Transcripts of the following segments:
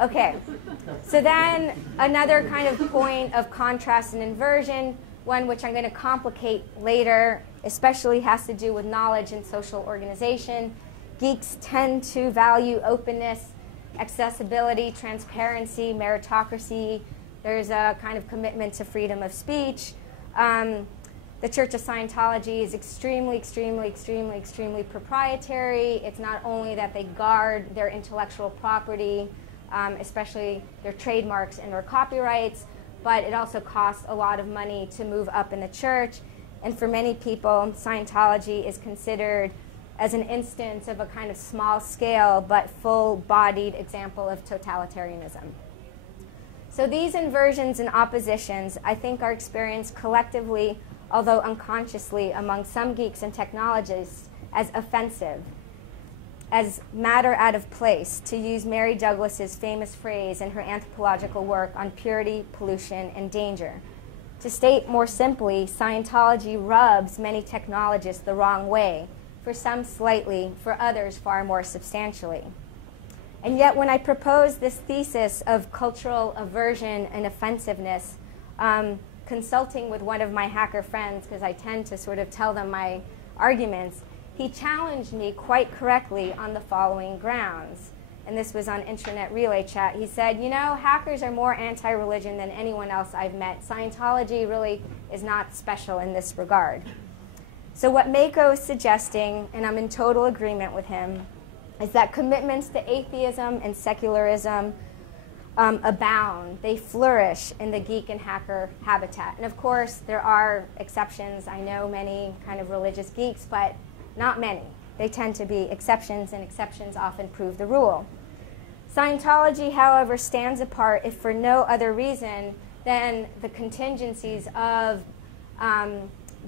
Okay, so then another kind of point of contrast and inversion, one which I'm going to complicate later, especially has to do with knowledge and social organization. Geeks tend to value openness, accessibility, transparency, meritocracy. There's a kind of commitment to freedom of speech. The Church of Scientology is extremely proprietary. It's not only that they guard their intellectual property, especially their trademarks and their copyrights, but it also costs a lot of money to move up in the church. And for many people, Scientology is considered as an instance of a kind of small-scale but full-bodied example of totalitarianism. So these inversions and oppositions, I think, are experienced collectively, although unconsciously, among some geeks and technologists as offensive, as matter out of place, to use Mary Douglas's famous phrase in her anthropological work on purity, pollution, and danger. To state more simply, Scientology rubs many technologists the wrong way, for some slightly, for others far more substantially. And yet when I proposed this thesis of cultural aversion and offensiveness, consulting with one of my hacker friends, because I tend to sort of tell them my arguments, he challenged me quite correctly on the following grounds. And this was on Internet Relay Chat. He said, you know, hackers are more anti-religion than anyone else I've met. Scientology really is not special in this regard. So what Mako is suggesting, and I'm in total agreement with him, is that commitments to atheism and secularism abound. They flourish in the geek and hacker habitat. And of course, there are exceptions. I know many kind of religious geeks, but not many. They tend to be exceptions, and exceptions often prove the rule. Scientology, however, stands apart if for no other reason than the contingencies of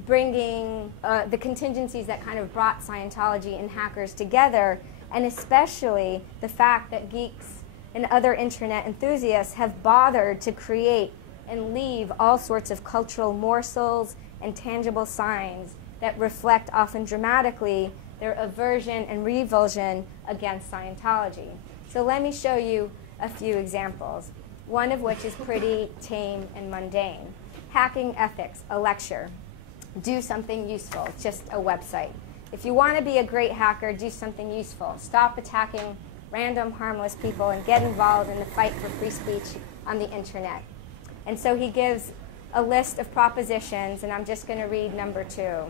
the contingencies that kind of brought Scientology and hackers together, and especially the fact that geeks and other internet enthusiasts have bothered to create and leave all sorts of cultural morsels and tangible signs that reflect often dramatically their aversion and revulsion against Scientology. So let me show you a few examples, one of which is pretty tame and mundane. Hacking Ethics, a lecture. Do something useful, just a website. If you want to be a great hacker, do something useful. Stop attacking random harmless people and get involved in the fight for free speech on the internet. And so he gives a list of propositions, and I'm just going to read number 2.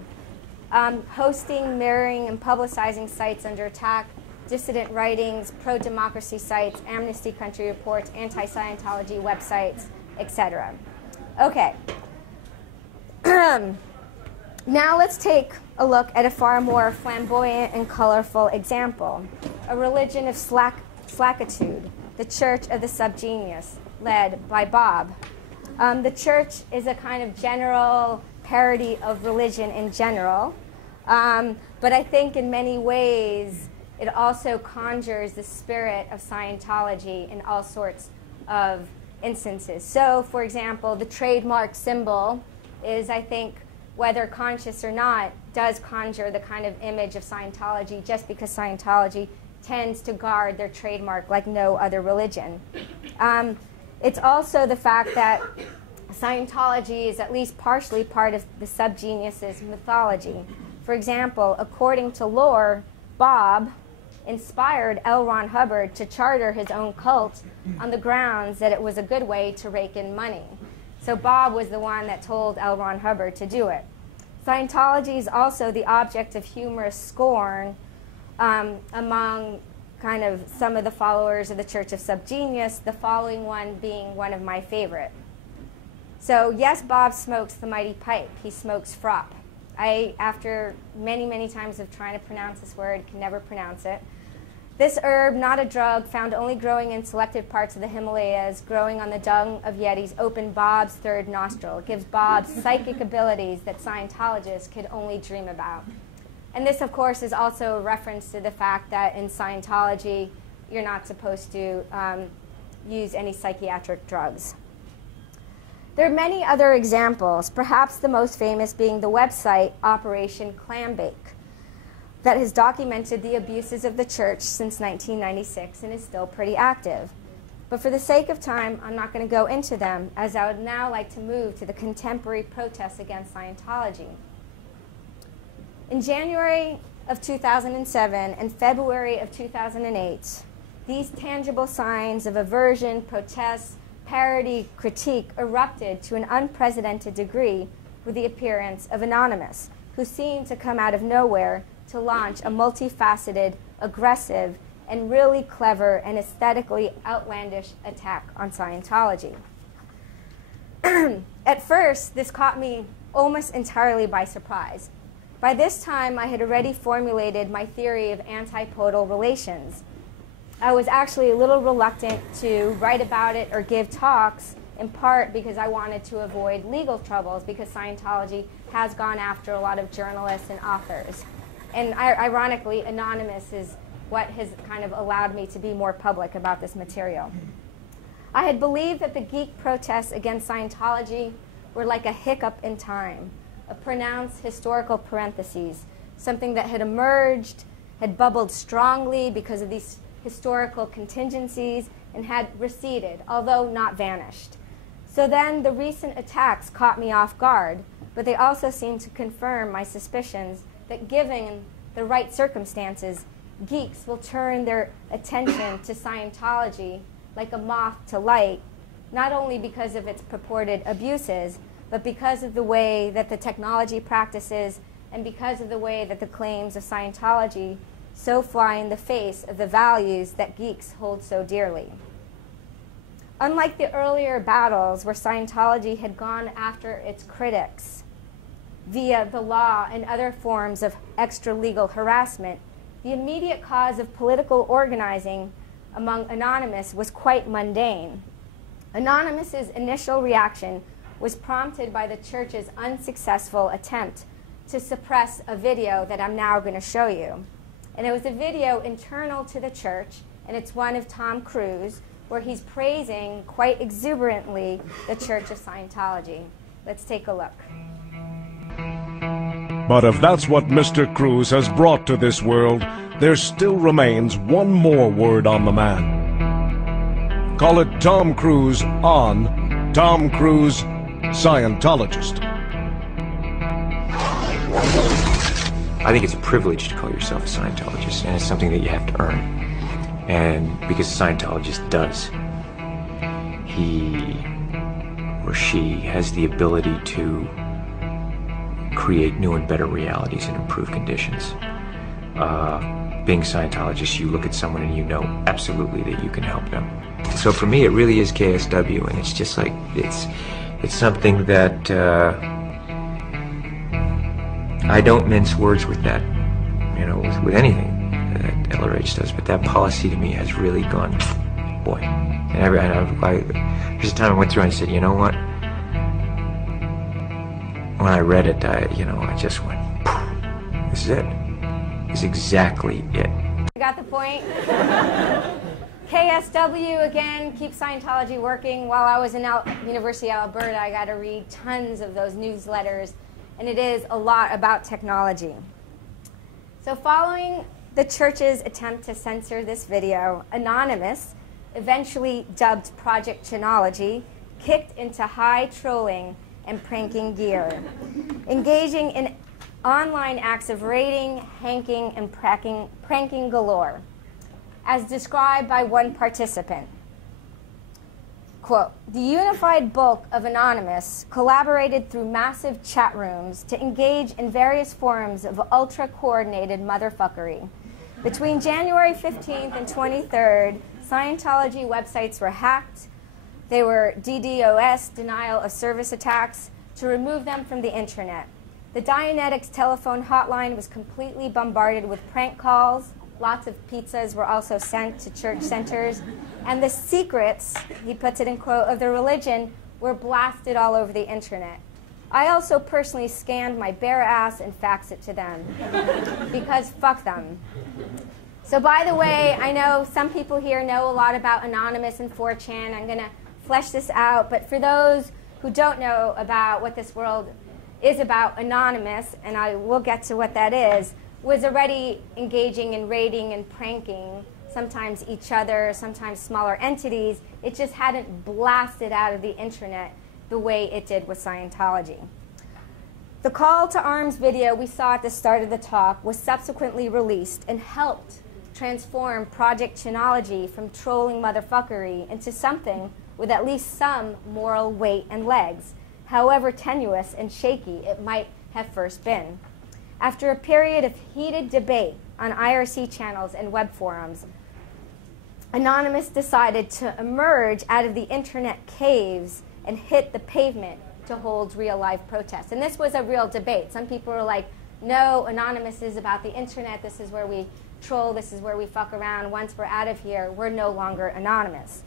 Hosting, mirroring, and publicizing sites under attack, dissident writings, pro-democracy sites, Amnesty Country Reports, anti-Scientology websites, etc. Okay. Now let's take a look at a far more flamboyant and colorful example. A religion of slackitude, the Church of the Subgenius, led by Bob. The church is a kind of general parody of religion in general, but I think in many ways it also conjures the spirit of Scientology in all sorts of instances. So, for example, the trademark symbol is, I think, whether conscious or not, does conjure the kind of image of Scientology, just because Scientology tends to guard their trademark like no other religion. It's also the fact that Scientology is at least partially part of the subgenius's mythology. For example, according to lore, Bob inspired L. Ron Hubbard to charter his own cult on the grounds that it was a good way to rake in money. So Bob was the one that told L. Ron Hubbard to do it. Scientology is also the object of humorous scorn among kind of some of the followers of the Church of Subgenius, the following one being one of my favorite. So yes, Bob smokes the mighty pipe. He smokes frop. I, after many, many times of trying to pronounce this word, can never pronounce it. This herb, not a drug, found only growing in selected parts of the Himalayas, growing on the dung of Yetis, opened Bob's third nostril. It gives Bob psychic abilities that Scientologists could only dream about. And this, of course, is also a reference to the fact that in Scientology, you're not supposed to use any psychiatric drugs. There are many other examples, perhaps the most famous being the website Operation Clambake, that has documented the abuses of the church since 1996 and is still pretty active. But for the sake of time, I'm not going to go into them, as I would now like to move to the contemporary protests against Scientology. In January of 2007 and February of 2008, these tangible signs of aversion, protest, parody, critique erupted to an unprecedented degree with the appearance of Anonymous, who seemed to come out of nowhere to launch a multifaceted, aggressive, and really clever and aesthetically outlandish attack on Scientology. At first, this caught me almost entirely by surprise. By this time, I had already formulated my theory of antipodal relations. I was actually a little reluctant to write about it or give talks, in part because I wanted to avoid legal troubles, because Scientology has gone after a lot of journalists and authors. And ironically, Anonymous is what has kind of allowed me to be more public about this material. I had believed that the geek protests against Scientology were like a hiccup in time, a pronounced historical parenthesis, something that had emerged, had bubbled strongly because of these historical contingencies, and had receded, although not vanished. So then the recent attacks caught me off guard, but they also seemed to confirm my suspicions that given the right circumstances, geeks will turn their attention to Scientology like a moth to light, not only because of its purported abuses, but because of the way that the technology practices and because of the way that the claims of Scientology so fly in the face of the values that geeks hold so dearly. Unlike the earlier battles where Scientology had gone after its critics via the law and other forms of extra-legal harassment, the immediate cause of political organizing among Anonymous was quite mundane. Anonymous's initial reaction was prompted by the church's unsuccessful attempt to suppress a video that I'm now going to show you. And it was a video internal to the church, and it's one of Tom Cruise, where he's praising quite exuberantly the Church of Scientology. Let's take a look. But if that's what Mr. Cruise has brought to this world, there still remains one more word on the man. Call it Tom Cruise on Tom Cruise Scientologist. I think it's a privilege to call yourself a Scientologist, and it's something that you have to earn. And because a Scientologist does, he or she has the ability to create new and better realities and improve conditions. Being Scientologist, you look at someone and you know absolutely that you can help them. So for me, it really is KSW, and it's just like, it's something that I don't mince words with that, you know, with anything that LRH does, but that policy to me has really gone, boy. And there's a time I went through and I said, you know what? When I read it, I just went, this is it. This is exactly it. I got the point. KSW, again, keep Scientology working. While I was in University of Alberta, I got to read tons of those newsletters, and it is a lot about technology. So following the church's attempt to censor this video, Anonymous, eventually dubbed Project Chinology, kicked into high trolling and pranking gear, engaging in online acts of raiding, hanking, and pranking galore, as described by one participant. Quote, the unified bulk of Anonymous collaborated through massive chat rooms to engage in various forms of ultra-coordinated motherfuckery. Between January 15th and 23rd, Scientology websites were hacked. They were DDoS, denial of service attacks, to remove them from the internet. The Dianetics telephone hotline was completely bombarded with prank calls. Lots of pizzas were also sent to church centers. And the secrets, he puts it in quote, of the religion were blasted all over the internet. I also personally scanned my bare ass and faxed it to them, because fuck them. So by the way, I know some people here know a lot about Anonymous and 4chan. I'm going to flesh this out, but for those who don't know about what this world is about, Anonymous, and I will get to what that is, was already engaging in raiding and pranking sometimes each other, sometimes smaller entities. It just hadn't blasted out of the internet the way it did with Scientology. The call to arms video we saw at the start of the talk was subsequently released and helped transform Project Chinology from trolling motherfuckery into something with at least some moral weight and legs, however tenuous and shaky it might have first been. After a period of heated debate on IRC channels and web forums, Anonymous decided to emerge out of the internet caves and hit the pavement to hold real-life protests. And this was a real debate. Some people were like, no, Anonymous is about the internet. This is where we troll. This is where we fuck around. Once we're out of here, we're no longer anonymous.